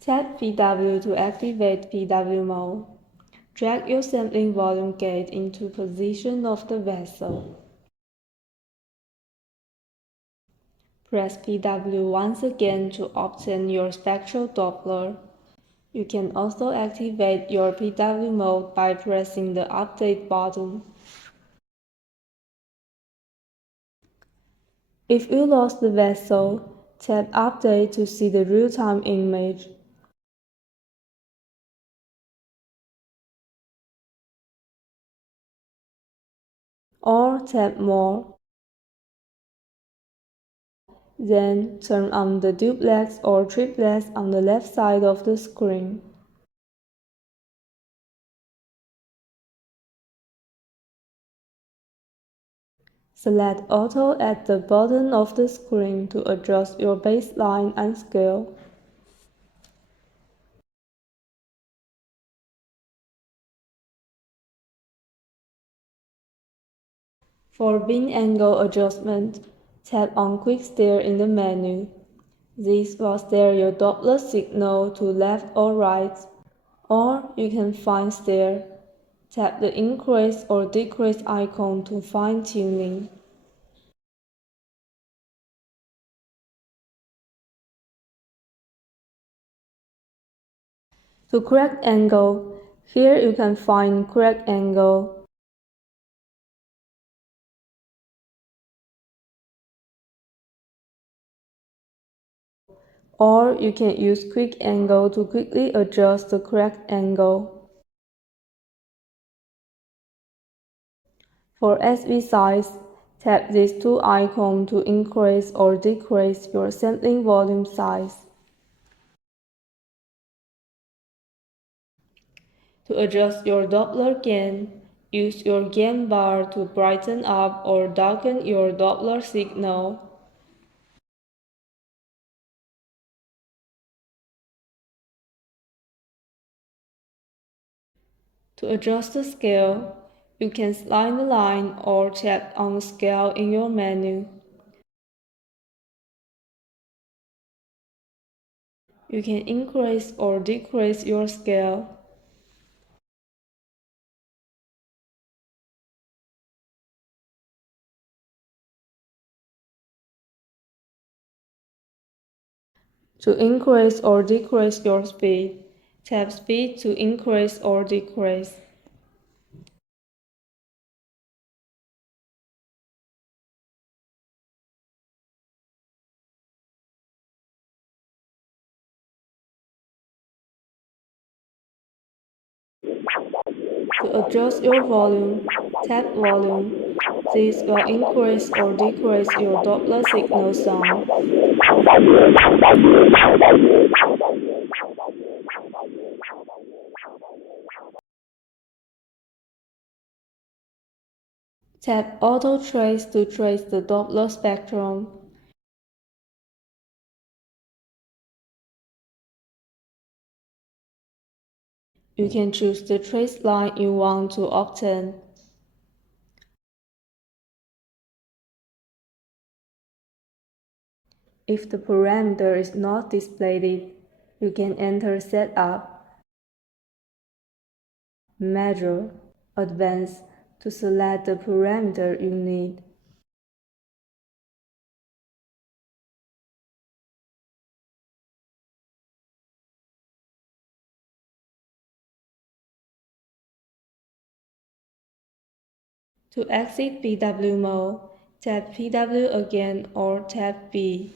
Tap PW to activate PW mode. Drag your sampling volume gauge into position of the vessel. Press PW once again to obtain your spectral Doppler. You can also activate your PW mode by pressing the Update button. If you lost the vessel, tap Update to see the real-time image. Or tap More. Then turn on the duplex or triplex on the left side of the screen. Select Auto at the bottom of the screen to adjust your baseline and scale. For beam angle adjustment, tap on Quick Steer in the menu. This will steer your Doppler signal to left or right, or you can fine steer. Tap the increase or decrease icon to fine tuning. To correct angle, here you can find correct angle. Or you can use quick angle to quickly adjust the correct angle. For SV size, tap these two icons to increase or decrease your sampling volume size. To adjust your Doppler gain, use your gain bar to brighten up or darken your Doppler signal. To adjust the scale, you can slide the line or tap on the scale in your menu. You can increase or decrease your scale. To increase or decrease your speed, tap Speed to increase or decrease. To adjust your volume, tap Volume. This will increase or decrease your Doppler signal sound. Tap Auto Trace to trace the Doppler spectrum. You can choose the trace line you want to obtain. If the parameter is not displayed, you can enter Setup, Measure, Advanced to select the parameter you need. To exit PW mode, tap PW again or tap B.